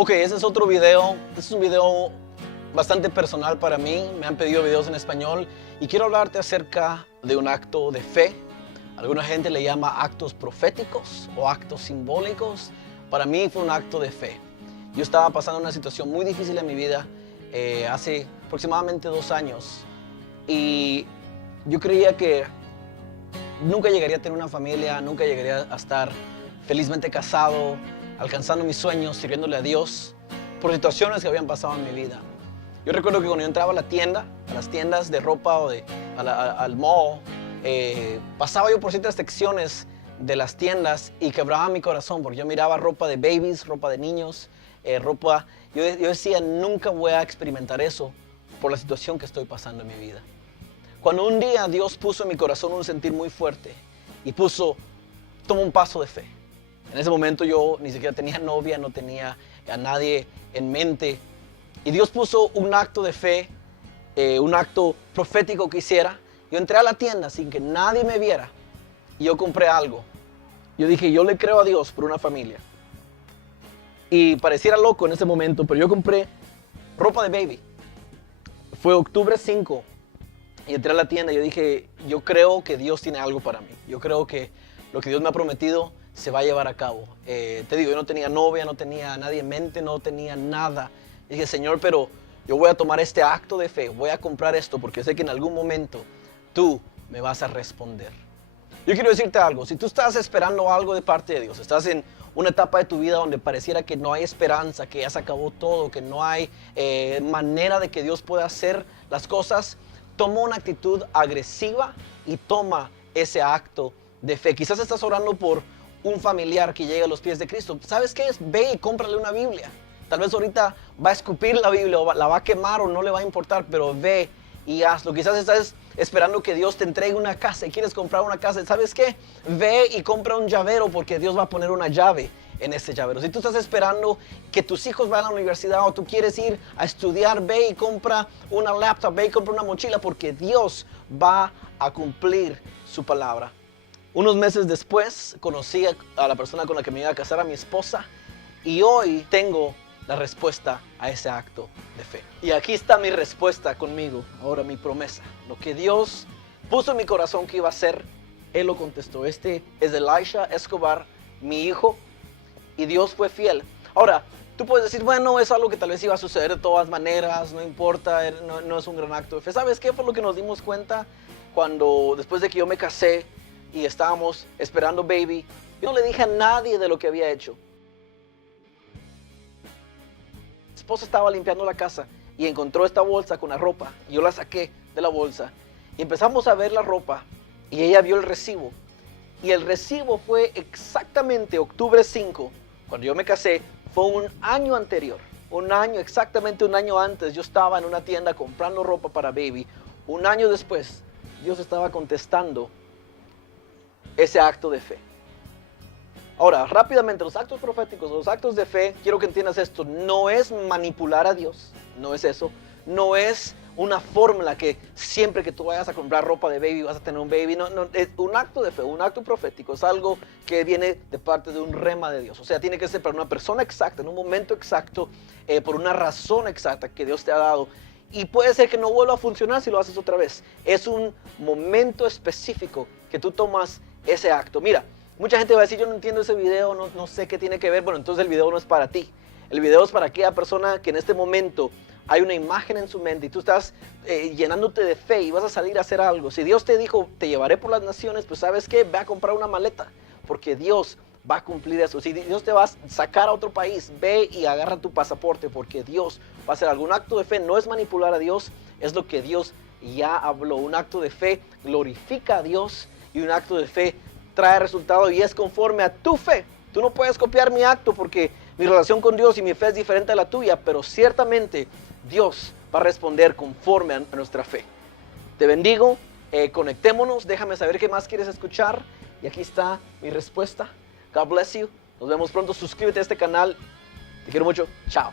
Ok, ese es otro video. Este es un video bastante personal para mí. Me han pedido videos en español y quiero hablarte acerca de un acto de fe. Alguna gente le llama actos proféticos o actos simbólicos. Para mí fue un acto de fe. Yo estaba pasando una situación muy difícil en mi vida hace aproximadamente 2 años y yo creía que nunca llegaría a tener una familia, nunca llegaría a estar felizmente casado, alcanzando mis sueños, sirviéndole a Dios por situaciones que habían pasado en mi vida. Yo recuerdo que cuando yo entraba a la tienda, a las tiendas de ropa o al mall, pasaba yo por ciertas secciones de las tiendas y quebraba mi corazón porque yo miraba ropa de babies, ropa de niños, yo decía, nunca voy a experimentar eso por la situación que estoy pasando en mi vida. Cuando un día Dios puso en mi corazón un sentir muy fuerte y toma un paso de fe. En ese momento yo ni siquiera tenía novia, no tenía a nadie en mente. Y Dios puso un acto de fe, un acto profético que hiciera. Yo entré a la tienda sin que nadie me viera y yo compré algo. Yo dije, yo le creo a Dios por una familia. Y pareciera loco en ese momento, pero yo compré ropa de baby. Fue octubre 5 y entré a la tienda y yo dije, yo creo que Dios tiene algo para mí. Yo creo que lo que Dios me ha prometido se va a llevar a cabo. Te digo, yo no tenía novia, no tenía a nadie en mente, no tenía nada. Y dije, Señor, pero yo voy a tomar este acto de fe, voy a comprar esto porque sé que en algún momento tú me vas a responder. Yo quiero decirte algo, si tú estás esperando algo de parte de Dios, estás en una etapa de tu vida donde pareciera que no hay esperanza, que ya se acabó todo, que no hay manera de que Dios pueda hacer las cosas, toma una actitud agresiva y toma ese acto de fe. Quizás estás orando por un familiar que llegue a los pies de Cristo. ¿Sabes qué es? Ve y cómprale una Biblia. Tal vez ahorita va a escupir la Biblia o la va a quemar o no le va a importar, pero ve y hazlo. Quizás estás esperando que Dios te entregue una casa y quieres comprar una casa. ¿Sabes qué? Ve y compra un llavero porque Dios va a poner una llave en ese llavero. Si tú estás esperando que tus hijos vayan a la universidad o tú quieres ir a estudiar, ve y compra una laptop, ve y compra una mochila porque Dios va a cumplir su palabra. Unos meses después conocí a la persona con la que me iba a casar, a mi esposa, y hoy tengo la respuesta a ese acto de fe. Y aquí está mi respuesta conmigo, ahora mi promesa. Lo que Dios puso en mi corazón que iba a hacer, Él lo contestó. Este es Elisha Escobar, mi hijo, y Dios fue fiel. Ahora, tú puedes decir, bueno, es algo que tal vez iba a suceder de todas maneras, no importa, no es un gran acto de fe. ¿Sabes qué fue lo que nos dimos cuenta cuando después de que yo me casé y estábamos esperando baby? Yo no le dije a nadie de lo que había hecho. Mi esposa estaba limpiando la casa y encontró esta bolsa con la ropa. Yo la saqué de la bolsa y empezamos a ver la ropa y ella vio el recibo. Y el recibo fue exactamente octubre 5, cuando yo me casé, fue un año anterior. Exactamente un año antes, yo estaba en una tienda comprando ropa para baby. Un año después, Dios estaba contestando ese acto de fe. Ahora, rápidamente, los actos proféticos, los actos de fe, quiero que entiendas esto, no es manipular a Dios, no es eso, no es una fórmula que siempre que tú vayas a comprar ropa de baby vas a tener un baby, no, es un acto de fe, un acto profético, es algo que viene de parte de un rema de Dios, o sea, tiene que ser para una persona exacta, en un momento exacto, por una razón exacta que Dios te ha dado. Y puede ser que no vuelva a funcionar si lo haces otra vez. Es un momento específico que tú tomas ese acto. Mira, mucha gente va a decir, yo no entiendo ese video, no sé qué tiene que ver. Bueno, entonces el video no es para ti. El video es para aquella persona que en este momento hay una imagen en su mente y tú estás llenándote de fe y vas a salir a hacer algo. Si Dios te dijo, te llevaré por las naciones, pues ¿sabes qué? Ve a comprar una maleta, porque Dios va a cumplir eso. Si Dios te va a sacar a otro país, ve y agarra tu pasaporte, porque Dios va a hacer algún acto de fe. No es manipular a Dios, es lo que Dios ya habló. Un acto de fe glorifica a Dios y un acto de fe trae resultado y es conforme a tu fe. Tú no puedes copiar mi acto porque mi relación con Dios y mi fe es diferente a la tuya, pero ciertamente Dios va a responder conforme a nuestra fe. Te bendigo, conectémonos, déjame saber qué más quieres escuchar y aquí está mi respuesta. God bless you. Nos vemos pronto. Suscríbete a este canal. Te quiero mucho. Chao.